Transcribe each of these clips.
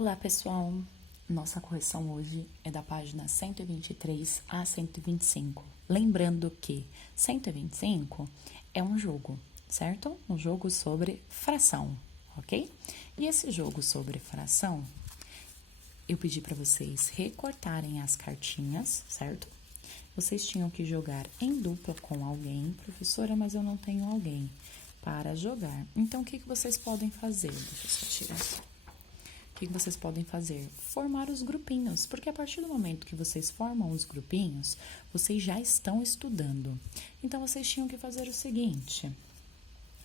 Olá, pessoal! Nossa correção hoje é da página 123 a 125. Lembrando que 125 é um jogo, certo? Um jogo sobre fração, ok? E esse jogo sobre fração, eu pedi para vocês recortarem as cartinhas, certo? Vocês tinham que jogar em dupla com alguém. Professora, mas eu não tenho alguém para jogar. Então, o que vocês podem fazer? Deixa eu só tirar aqui. O que vocês podem fazer? Formar os grupinhos, porque a partir do momento que vocês formam os grupinhos, vocês já estão estudando. Então, vocês tinham que fazer o seguinte,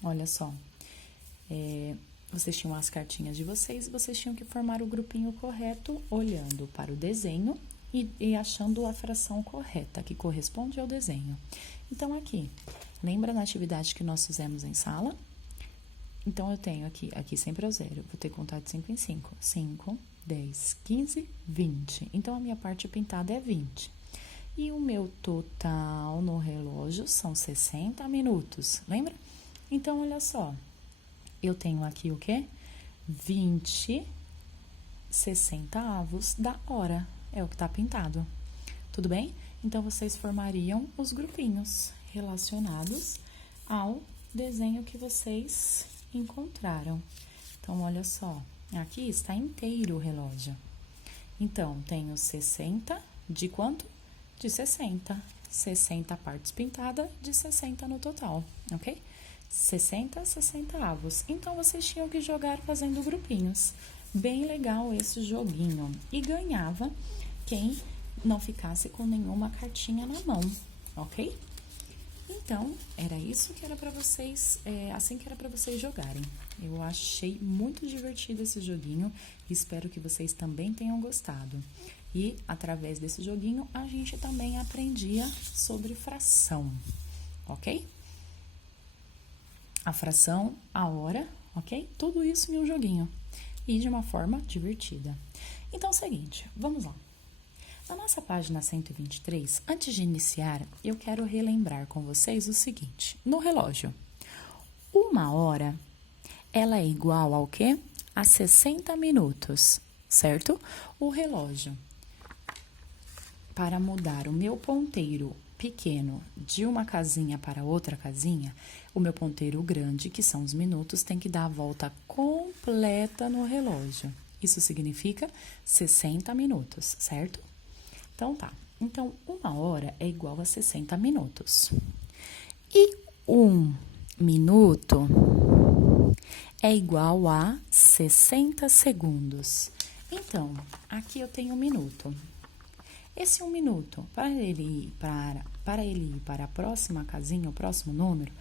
olha só, vocês tinham as cartinhas de vocês tinham que formar o grupinho correto, olhando para o desenho e achando a fração correta, que corresponde ao desenho. Então, aqui, lembra na atividade que nós fizemos em sala? Então, eu tenho aqui sempre é o zero, vou ter que contar de 5 em 5. 5, 10, 15, 20. Então, a minha parte pintada é 20. E o meu total no relógio são 60 minutos, lembra? Então, olha só, eu tenho aqui o quê? 20 60avos da hora, é o que tá pintado, tudo bem? Então, vocês formariam os grupinhos relacionados ao desenho que vocês encontraram. Então, olha só, aqui está inteiro o relógio. Então, tenho 60 de quanto? De 60. 60 partes pintadas de 60 no total, ok? 60 60avos. Então, vocês tinham que jogar fazendo grupinhos. Bem legal esse joguinho. E ganhava quem não ficasse com nenhuma cartinha na mão, ok? Então, era isso que era para vocês, assim que era para vocês jogarem. Eu achei muito divertido esse joguinho e espero que vocês também tenham gostado. E, através desse joguinho, a gente também aprendia sobre fração, ok? A fração, a hora, ok? Tudo isso em um joguinho e de uma forma divertida. Então, é o seguinte, vamos lá. Na nossa página 123, antes de iniciar, eu quero relembrar com vocês o seguinte. No relógio, 1 hora, ela é igual ao quê? A 60 minutos, certo? O relógio, para mudar o meu ponteiro pequeno de uma casinha para outra casinha, o meu ponteiro grande, que são os minutos, tem que dar a volta completa no relógio. Isso significa 60 minutos, certo? Então, tá. Então, 1 hora é igual a 60 minutos. E 1 minuto é igual a 60 segundos. Então, aqui eu tenho 1 minuto. Esse 1 minuto, para ele ir para a próxima casinha, o próximo número,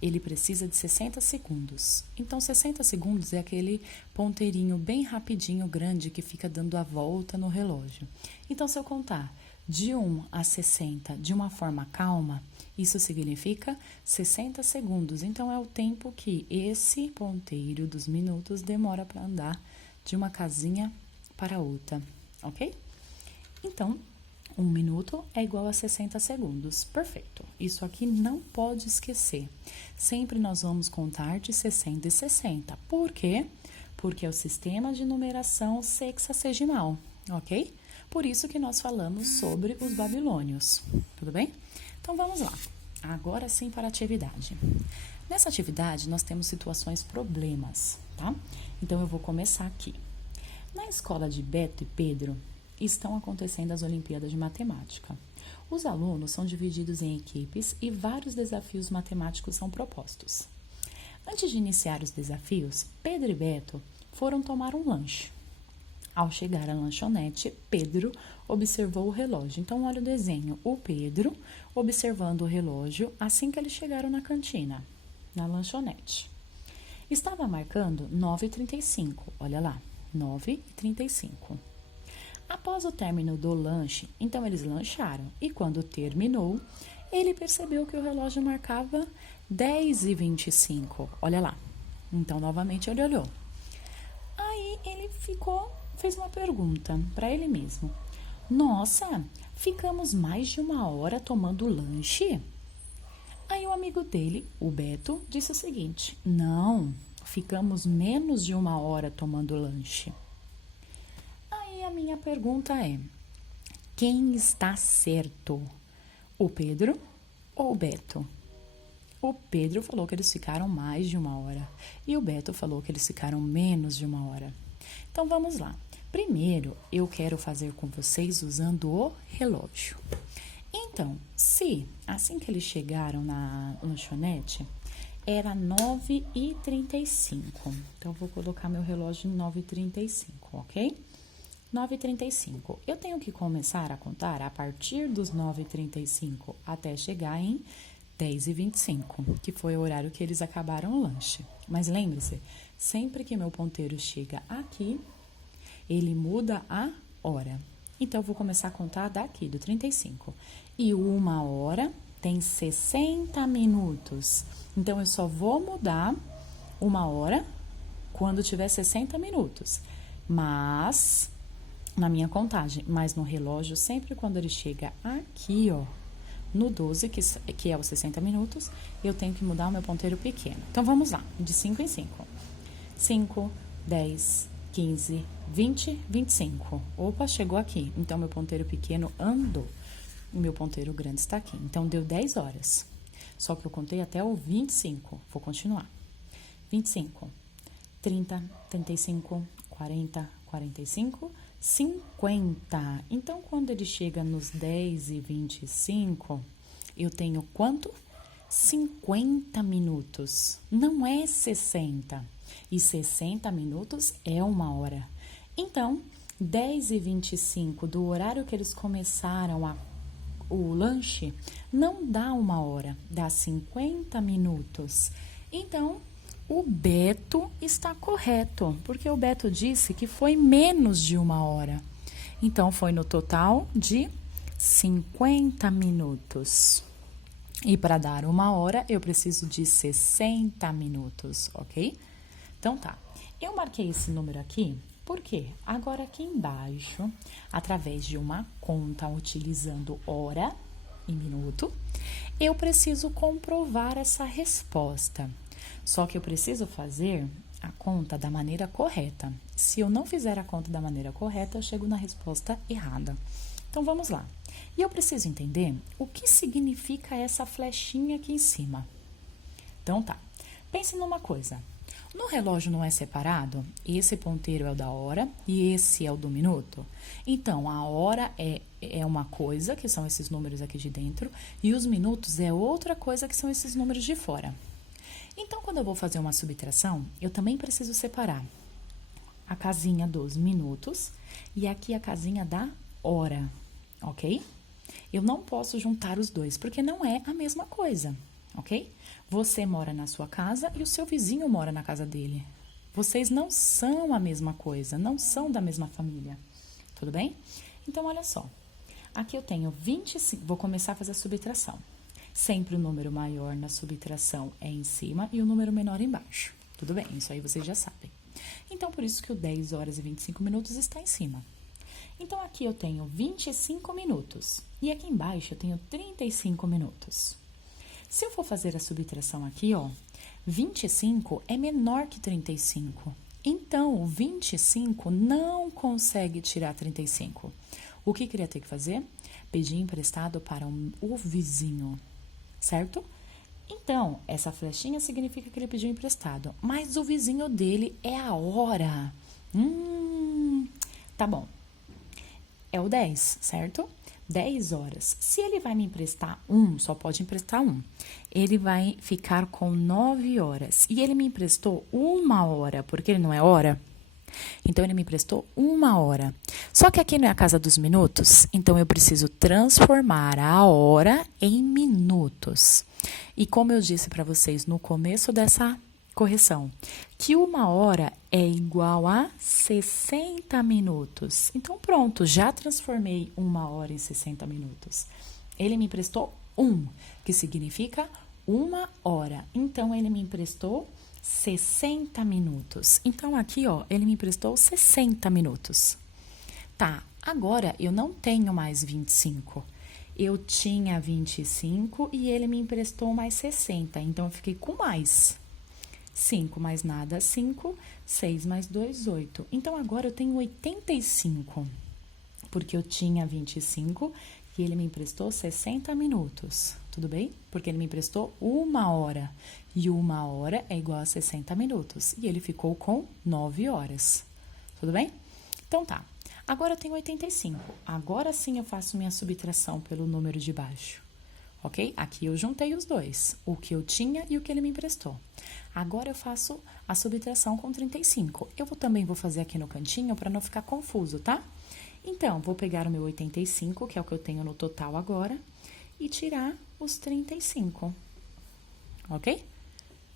ele precisa de 60 segundos. Então, 60 segundos é aquele ponteirinho bem rapidinho, grande, que fica dando a volta no relógio. Então, se eu contar de 1 a 60 de uma forma calma, isso significa 60 segundos. Então, é o tempo que esse ponteiro dos minutos demora para andar de uma casinha para outra, ok? Então, 1 minuto é igual a 60 segundos. Perfeito. Isso aqui não pode esquecer. Sempre nós vamos contar de 60 em 60. Por quê? Porque é o sistema de numeração sexagesimal, ok? Por isso que nós falamos sobre os babilônios. Tudo bem? Então, vamos lá. Agora sim para a atividade. Nessa atividade, nós temos situações problemas, tá? Então, eu vou começar aqui. Na escola de Beto e Pedro, estão acontecendo as Olimpíadas de Matemática. Os alunos são divididos em equipes e vários desafios matemáticos são propostos. Antes de iniciar os desafios, Pedro e Beto foram tomar um lanche. Ao chegar à lanchonete, Pedro observou o relógio. Então, olha o desenho. O Pedro observando o relógio assim que eles chegaram na cantina, na lanchonete. Estava marcando 9h35. Olha lá, 9h35. Após o término do lanche, então eles lancharam e quando terminou, ele percebeu que o relógio marcava 10h25. Olha lá. Então, novamente, ele olhou. Aí, ele fez uma pergunta para ele mesmo. Nossa, ficamos mais de 1 hora tomando lanche? Aí, o amigo dele, o Beto, disse o seguinte. Não, ficamos menos de 1 hora tomando lanche. minha pergunta é: quem está certo? O Pedro ou o Beto? O Pedro falou que eles ficaram mais de 1 hora e o Beto falou que eles ficaram menos de 1 hora. Então, vamos lá. Primeiro, eu quero fazer com vocês usando o relógio. Então, se assim que eles chegaram na lanchonete, era 9h35. Então, eu vou colocar meu relógio em 9h35, ok? 9h35. Eu tenho que começar a contar a partir dos 9h35 até chegar em 10h25, que foi o horário que eles acabaram o lanche. Mas lembre-se, sempre que meu ponteiro chega aqui, ele muda a hora. Então, eu vou começar a contar daqui, do 35. E 1 hora tem 60 minutos. Então, eu só vou mudar 1 hora quando tiver 60 minutos. Mas, na minha contagem, mas no relógio, sempre quando ele chega aqui, ó, no 12, que é os 60 minutos, eu tenho que mudar o meu ponteiro pequeno. Então, vamos lá, de 5 em 5. 5, 10, 15, 20, 25. Opa, chegou aqui. Então, meu ponteiro pequeno andou. O meu ponteiro grande está aqui. Então, deu 10 horas. Só que eu contei até o 25. Vou continuar. 25, 30, 35, 40, 45, 50. Então, quando ele chega nos 10h25, eu tenho quanto? 50 minutos. Não é 60. E 60 minutos é 1 hora. Então, 10h25 do horário que eles começaram o lanche, não dá 1 hora, dá 50 minutos. Então, o Beto está correto, porque o Beto disse que foi menos de 1 hora. Então, foi no total de 50 minutos. E para dar 1 hora, eu preciso de 60 minutos, ok? Então, tá. Eu marquei esse número aqui, porque agora aqui embaixo, através de uma conta utilizando hora e minuto, eu preciso comprovar essa resposta. Só que eu preciso fazer a conta da maneira correta. Se eu não fizer a conta da maneira correta, eu chego na resposta errada. Então, vamos lá. E eu preciso entender o que significa essa flechinha aqui em cima. Então, tá. Pense numa coisa. No relógio não é separado? Esse ponteiro é o da hora e esse é o do minuto. Então, a hora é uma coisa, que são esses números aqui de dentro, e os minutos é outra coisa, que são esses números de fora. Então, quando eu vou fazer uma subtração, eu também preciso separar a casinha dos minutos e aqui a casinha da hora, ok? Eu não posso juntar os dois, porque não é a mesma coisa, ok? Você mora na sua casa e o seu vizinho mora na casa dele. Vocês não são a mesma coisa, não são da mesma família, tudo bem? Então, olha só. Aqui eu tenho 25, vou começar a fazer a subtração. Sempre o número maior na subtração é em cima e o número menor embaixo. Tudo bem, isso aí vocês já sabem. Então, por isso que o 10 horas e 25 minutos está em cima. Então, aqui eu tenho 25 minutos e aqui embaixo eu tenho 35 minutos. Se eu for fazer a subtração aqui, ó, 25 é menor que 35. Então, o 25 não consegue tirar 35. O que queria ter que fazer? Pedir emprestado para o vizinho, certo? Então, essa flechinha significa que ele pediu emprestado, mas o vizinho dele é a hora. Tá bom. É o 10, certo? 10 horas. Se ele vai me emprestar só pode emprestar ele vai ficar com 9 horas. E ele me emprestou 1 hora, porque ele não é hora. Então, ele me emprestou 1 hora. Só que aqui não é a casa dos minutos, então eu preciso transformar a hora em minutos. E como eu disse para vocês no começo dessa correção, que 1 hora é igual a 60 minutos. Então, pronto, já transformei 1 hora em 60 minutos. Ele me emprestou que significa 1 hora. Então, ele me emprestou 60 minutos. Então, aqui, ó, ele me emprestou 60 minutos. Tá, agora eu não tenho mais 25. Eu tinha 25 e ele me emprestou mais 60. Então, eu fiquei com mais. 5 mais nada, 5. 6 mais 2, 8. Então, agora eu tenho 85, porque eu tinha 25 e ele me emprestou 60 minutos. Tudo bem? Porque ele me emprestou 1 hora. E 1 hora é igual a 60 minutos. E ele ficou com 9 horas. Tudo bem? Então, tá. Agora eu tenho 85. Agora sim eu faço minha subtração pelo número de baixo. Ok? Aqui eu juntei os dois, o que eu tinha e o que ele me emprestou. Agora eu faço a subtração com 35. Eu também vou fazer aqui no cantinho para não ficar confuso, tá? Então, vou pegar o meu 85, que é o que eu tenho no total agora, e tirar os 35, ok?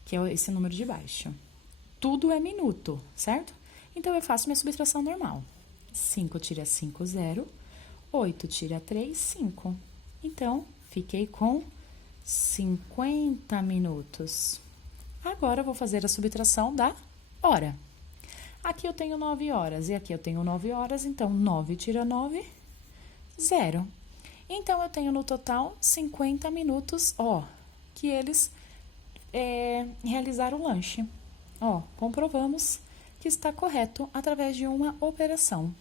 Que é esse número de baixo. Tudo é minuto, certo? Então, eu faço minha subtração normal. 5 tira 5, 0. 8 tira 3, 5. Então, fiquei com 50 minutos. Agora, eu vou fazer a subtração da hora. Aqui eu tenho 9 horas e aqui eu tenho 9 horas, então 9 tira 9, 0. Então, eu tenho no total 50 minutos, ó, que eles realizaram o lanche. Ó, comprovamos que está correto através de uma operação.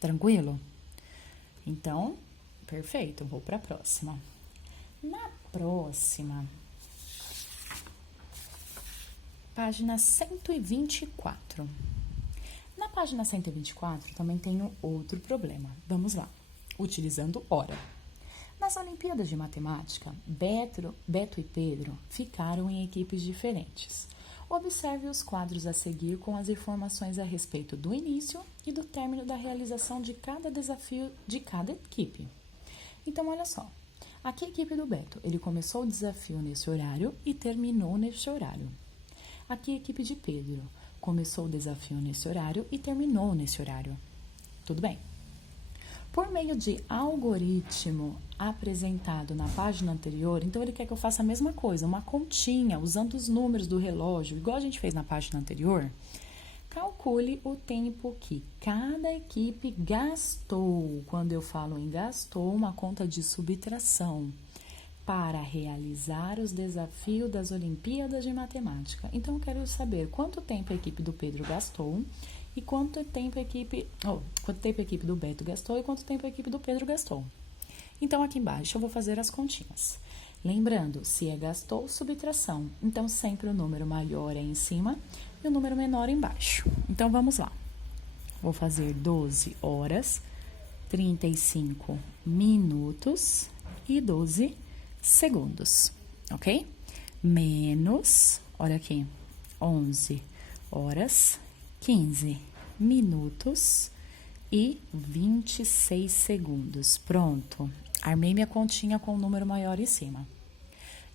Tranquilo? Então, perfeito, vou para a próxima. Na próxima, página 124. Na página 124, também tenho outro problema. Vamos lá. Utilizando hora. Nas Olimpíadas de Matemática, Beto e Pedro ficaram em equipes diferentes. Observe os quadros a seguir com as informações a respeito do início e do término da realização de cada desafio de cada equipe. Então, olha só. Aqui a equipe do Beto, ele começou o desafio nesse horário e terminou neste horário. Aqui a equipe de Pedro, começou o desafio nesse horário e terminou nesse horário. Tudo bem? Por meio de algoritmo apresentado na página anterior, então ele quer que eu faça a mesma coisa, uma continha, usando os números do relógio, igual a gente fez na página anterior. Calcule o tempo que cada equipe gastou. Quando eu falo em gastou, uma conta de subtração para realizar os desafios das Olimpíadas de Matemática. Então, eu quero saber quanto tempo a equipe do Pedro gastou e quanto tempo a equipe do Beto gastou e quanto tempo a equipe do Pedro gastou. Então, aqui embaixo eu vou fazer as continhas. Lembrando, se é gastou, subtração. Então, sempre o número maior é em cima e o número menor embaixo. Então, vamos lá. Vou fazer 12 horas, 35 minutos e 12 segundos, ok? Menos, olha aqui, 11 horas, 15 minutos e 26 segundos. Pronto, armei minha continha com o número maior em cima.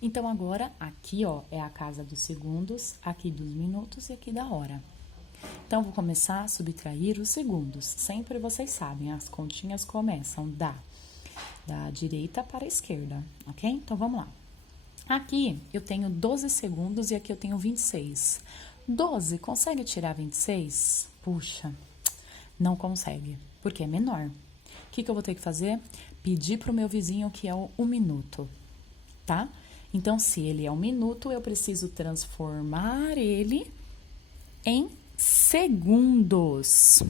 Então, agora, aqui, ó, é a casa dos segundos, aqui dos minutos e aqui da hora. Então, vou começar a subtrair os segundos. Sempre vocês sabem, as continhas começam da direita para a esquerda, ok? Então, vamos lá. Aqui, eu tenho 12 segundos e aqui eu tenho 26. 12, consegue tirar 26? Puxa, não consegue, porque é menor. O que eu vou ter que fazer? Pedir para o meu vizinho que é 1 minuto, tá? Então, se ele é 1 minuto, eu preciso transformar ele em segundos.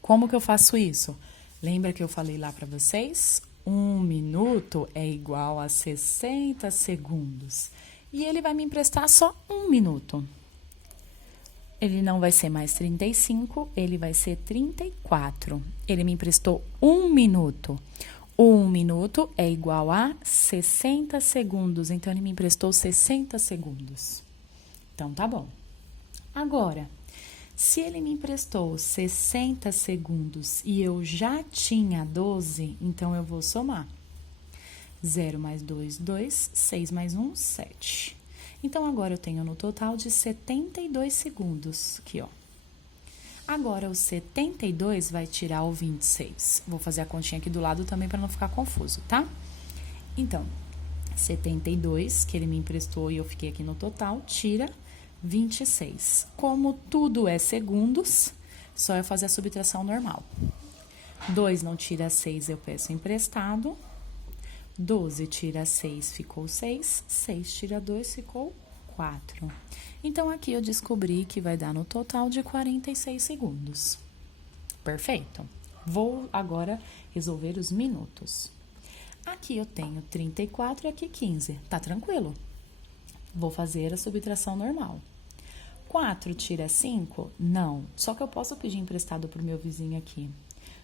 Como que eu faço isso? Lembra que eu falei lá para vocês? 1 minuto é igual a 60 segundos. E ele vai me emprestar só 1 minuto. Ele não vai ser mais 35, ele vai ser 34. Ele me emprestou 1 minuto. 1 minuto é igual a 60 segundos. Então, ele me emprestou 60 segundos. Então, tá bom. Agora, se ele me emprestou 60 segundos e eu já tinha 12, então eu vou somar. 0 mais 2, 2. 6 mais 1, 7. Então, agora eu tenho no total de 72 segundos. Aqui, ó. Agora, o 72 vai tirar o 26. Vou fazer a continha aqui do lado também para não ficar confuso, tá? Então, 72, que ele me emprestou e eu fiquei aqui no total, tira 26. Como tudo é segundos, só eu fazer a subtração normal. 2 não tira 6, eu peço emprestado. 12 tira 6, ficou 6. 6 tira 2, ficou 4. Então, aqui eu descobri que vai dar no total de 46 segundos. Perfeito. Vou agora resolver os minutos. Aqui eu tenho 34 e aqui 15. Tá tranquilo? Vou fazer a subtração normal. 4 tira 5? Não. Só que eu posso pedir emprestado pro meu vizinho aqui.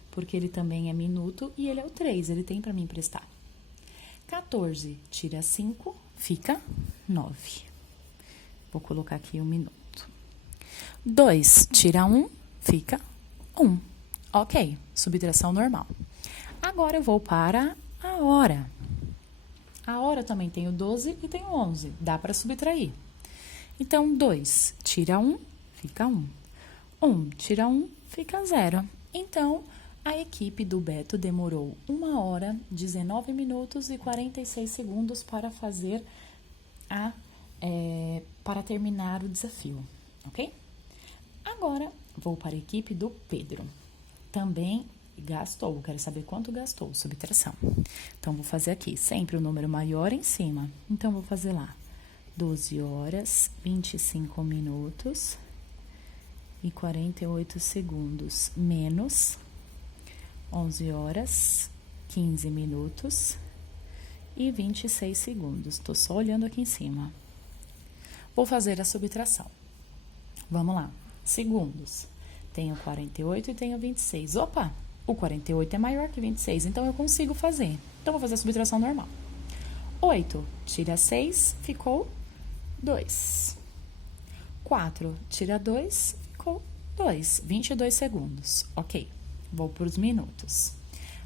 Porque ele também é minuto e ele é o 3. Ele tem para me emprestar. 14 tira 5, fica 9. Vou colocar aqui 1 minuto. 2 tira 1, fica 1. Ok, subtração normal. Agora eu vou para a hora. A hora também tenho 12 e tenho 11. Dá para subtrair. Então, 2 tira 1, fica 1. 1 tira 1, fica 0. Então, a equipe do Beto demorou 1 hora, 19 minutos e 46 segundos para fazer para terminar o desafio, ok? Agora, vou para a equipe do Pedro. Também gastou, quero saber quanto gastou, subtração. Então, vou fazer aqui, sempre o número maior em cima. Então, vou fazer lá, 12 horas, 25 minutos e 48 segundos, menos 11 horas, 15 minutos e 26 segundos. Tô só olhando aqui em cima. Vou fazer a subtração. Vamos lá. Segundos. Tenho 48 e tenho 26. Opa! O 48 é maior que 26, então eu consigo fazer. Então, vou fazer a subtração normal. 8 tira 6, ficou 2. 4 tira 2, ficou 2. 22 segundos. Ok. Vou para os minutos.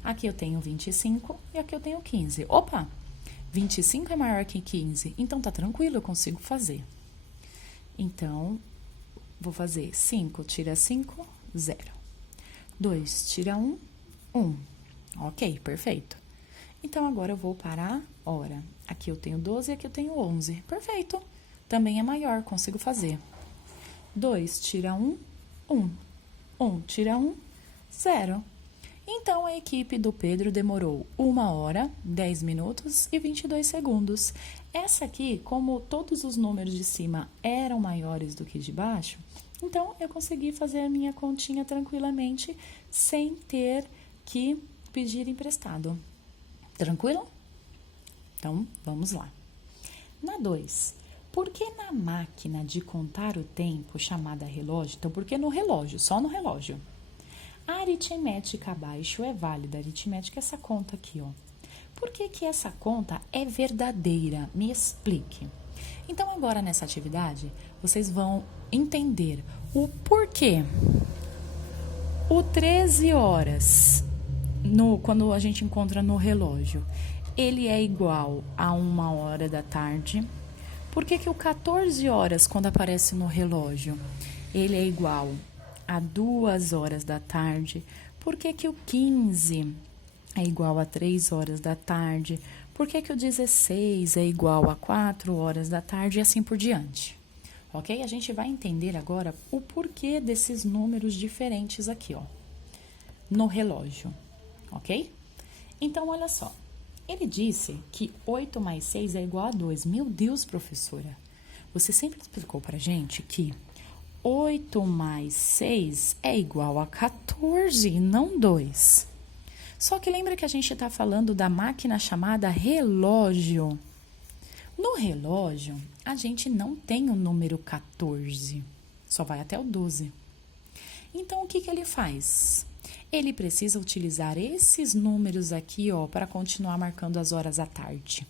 Aqui eu tenho 25 e aqui eu tenho 15. Opa! 25 é maior que 15, então tá tranquilo, eu consigo fazer. Então, vou fazer 5 tira 5, 0. 2 tira 1, 1. Ok, perfeito. Então, agora eu vou para a hora. Aqui eu tenho 12 e aqui eu tenho 11. Perfeito. Também é maior, consigo fazer. 2 tira 1, 1. 1 tira 1, 0. Então, a equipe do Pedro demorou 1 hora, 10 minutos e 22 segundos. Essa aqui, como todos os números de cima eram maiores do que de baixo, então eu consegui fazer a minha continha tranquilamente, sem ter que pedir emprestado. Tranquilo? Então, vamos lá. Na 2, por que na máquina de contar o tempo, chamada relógio, então por que no relógio, só no relógio? A aritmética abaixo é válida, a aritmética é essa conta aqui, ó. Por que que essa conta é verdadeira? Me explique. Então, agora nessa atividade, vocês vão entender o porquê. O 13 horas, quando a gente encontra no relógio, ele é igual a 1 hora da tarde. Por que que o 14 horas, quando aparece no relógio, ele é igual a 2 horas da tarde? Por que que o 15 é igual a 3 horas da tarde? Por que que o 16 é igual a 4 horas da tarde? E assim por diante. Ok? A gente vai entender agora o porquê desses números diferentes aqui, ó, no relógio. Ok? Então, olha só. Ele disse que 8 mais 6 é igual a 2. Meu Deus, professora. Você sempre explicou pra gente que 8 mais 6 é igual a 14, não 2. Só que lembra que a gente está falando da máquina chamada relógio. No relógio, a gente não tem o número 14, só vai até o 12. Então, o que que ele faz? Ele precisa utilizar esses números aqui, ó, para continuar marcando as horas à tarde.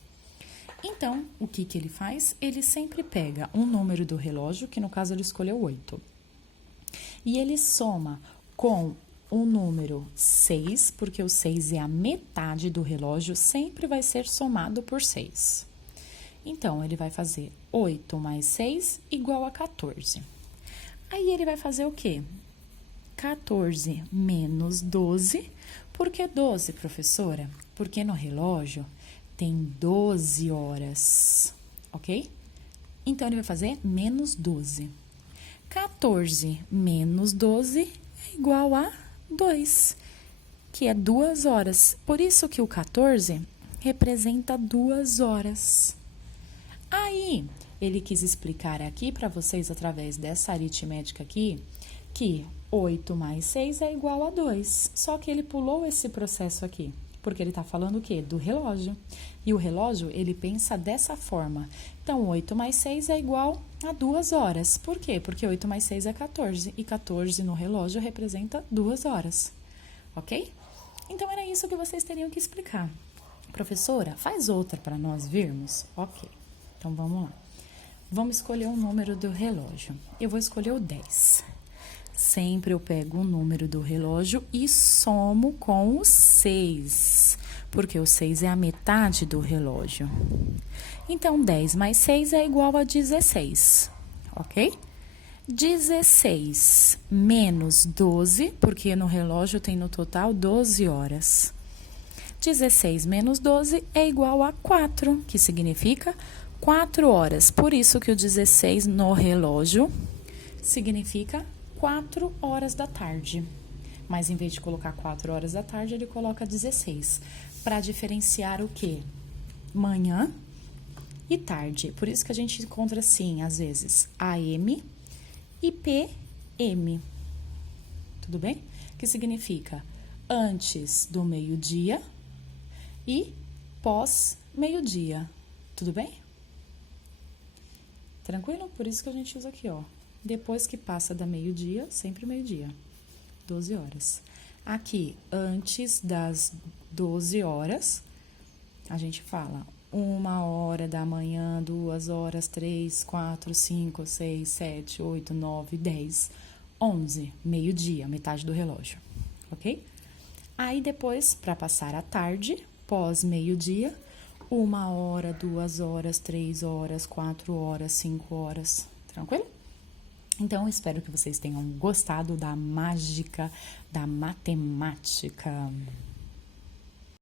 Então, o que que ele faz? Ele sempre pega um número do relógio, que no caso ele escolheu 8. E ele soma com o número 6, porque o 6 é a metade do relógio, sempre vai ser somado por 6. Então, ele vai fazer 8 mais 6 igual a 14. Aí, ele vai fazer o quê? 14 menos 12. Por que 12, professora? Porque no relógio tem 12 horas, ok? Então, ele vai fazer menos 12. 14 menos 12 é igual a 2, que é 2 horas. Por isso que o 14 representa 2 horas. Aí, ele quis explicar aqui para vocês, através dessa aritmética aqui, que 8 mais 6 é igual a 2. Só que ele pulou esse processo aqui, porque ele está falando o quê? Do relógio. E o relógio, ele pensa dessa forma. Então, 8 mais 6 é igual a 2 horas. Por quê? Porque 8 mais 6 é 14. E 14 no relógio representa 2 horas. Ok? Então, era isso que vocês teriam que explicar. Professora, faz outra para nós vermos? Ok. Então, vamos lá. Vamos escolher o número do relógio. Eu vou escolher o 10. Sempre eu pego o número do relógio e somo com o 6, porque o 6 é a metade do relógio. Então, 10 mais 6 é igual a 16, ok? 16 menos 12, porque no relógio tem no total 12 horas. 16 menos 12 é igual a 4, que significa 4 horas. Por isso que o 16 no relógio significa 4 horas da tarde. Mas em vez de colocar 4 horas da tarde, ele coloca 16. Para diferenciar o quê? Manhã e tarde. Por isso que a gente encontra assim, às vezes, AM e PM. Tudo bem? Que significa antes do meio-dia e pós-meio-dia. Tudo bem? Tranquilo? Por isso que a gente usa aqui, ó. Depois que passa da meio-dia, sempre meio-dia. 12 horas. Aqui, antes das 12 horas, a gente fala 1 hora da manhã, 2 horas, 3, 4, 5, 6, 7, 8, 9, 10, 11. Meio-dia, metade do relógio. Ok? Aí, depois, para passar a tarde, pós-meio-dia, 1 hora, 2 horas, 3 horas, 4 horas, 5 horas. Tranquilo? Então, espero que vocês tenham gostado da mágica da matemática.